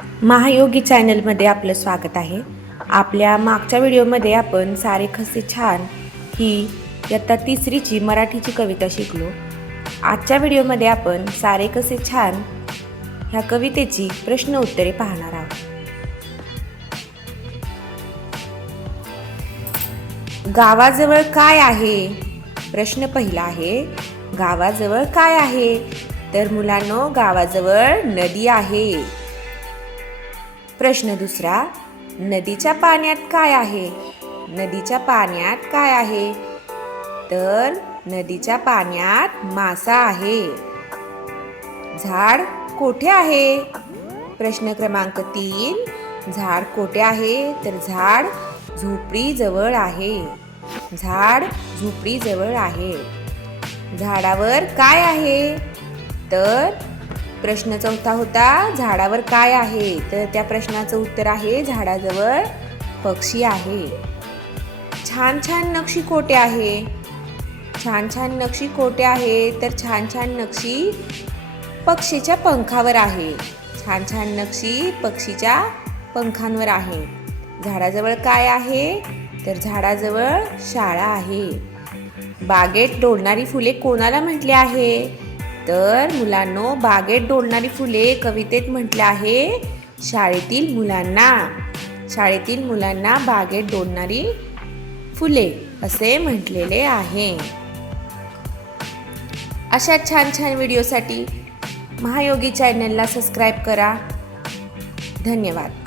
महायोगी चॅनलमध्ये आपलं स्वागत आहे। आपल्या मागच्या व्हिडिओमध्ये आपण सारे कसे छान ही इयत्ता तिसरीची मराठीची कविता शिकलो। आजच्या व्हिडिओमध्ये आपण सारे कसे छान ह्या कवितेची प्रश्न उत्तरे पाहणार आहोत। गावाजवळ काय आहे? प्रश्न पहिला आहे, गावाजवळ काय आहे? तर मुलांनो, गावाजवळ नदी आहे। प्रश्न दुसरा, नदीच्या पाण्यात काय आहे? नदीच्या पाण्यात काय आहे? तर नदीच्या पाण्यात मासा आहे। झाड कोठे आहे? प्रश्न क्रमांक 3, झाड कोठे आहे? तर झाड झोपडी जवळ आहे। झाड झोपडी जवळ आहे। झाडावर काय आहे? तर प्रश्न चौथा होता, झाडावर काय आहे? तर त्या प्रश्नाचं उत्तर आहे, झाडाजवळ पक्षी आहे। छान छान नक्षी कोठे आहे? छान छान नक्षी कोठे आहे? तर छान छान नक्षी पक्षीच्या पंखावर आहे। छान छान नक्षी पक्षीच्या पंखांवर आहे। झाडाजवळ काय आहे? तर झाडाजवळ शाळा आहे। बागेत डोलणारी फुले कोणाला म्हटले आहे? तर मुलांनो, बागेत डोलणारी फुले कवितेत म्हटले आहे शाळेतील मुलांना। शाळेतील मुलांना बागेत डोलणारी फुले असे म्हटलेले आहे। अशा छान छान व्हिडिओसाठी महायोगी चॅनलला सबस्क्राईब करा। धन्यवाद।